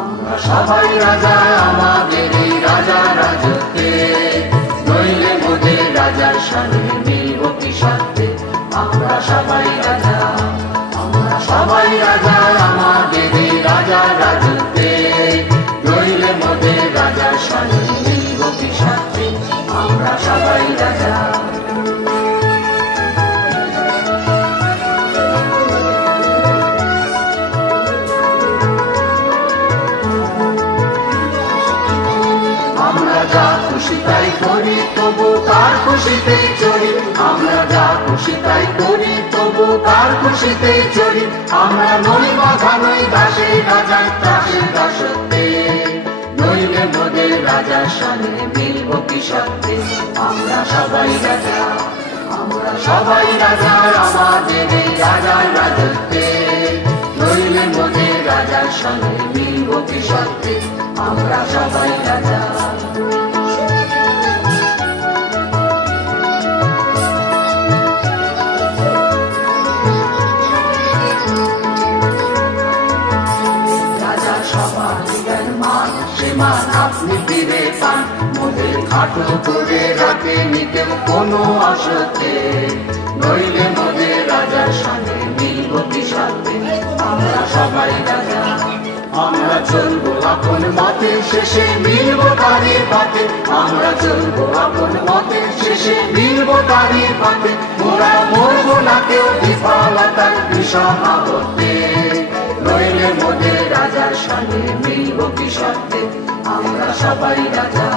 আমরা সবাই রাজা আমাদের এই রাজা রাজত্বে, নইলে মোদের রাজার সাথে মিলব কি সাথে। আমরা সবাই রাজা, আমরা সবাই রাজা আমাদের এই রাজা রাজত্বে, নইলে মোদের রাজার সাথে মিলব কি সাথে। আমরা সবাই রাজা। আমরা যা খুশি তাই করি তবু তার খুশিতেই চলি, আমরা যা খুশি তাই করি তবু তার খুশিতেই চলি। আমরা নই বাধা নই দাসে রাজার দাসের দাসত্বে, নইলে মোদের রাজার সাথে মিলব কি সাথে। আমরা সবাই রাজা, আমরা সবাই রাজা আমাদের এই রাজার রাজত্বে, নইলে মোদের রাজার সাথে মিলব কি সাথে। আমরা সবাই রাজা। আপনি ফিরে পান, মোদের খাটো করে রাখেনি কেউ কোনো আসতে, নইলে মোদের রাজার সাথে মিলব কি সাথে। আমরা সবাই রাজা, আমরা চলবো আপন মতে শেষে মিলব তারই পথে, আমরা চলবো আপন মতে শেষে মিলব তারই পথে। মোরা মরবো না কেউ বিফলতার বিষম আবর্তে, নইলে মোদের রাজার সাথে মিলব কি সাথে। আমরা সবাই রাজা।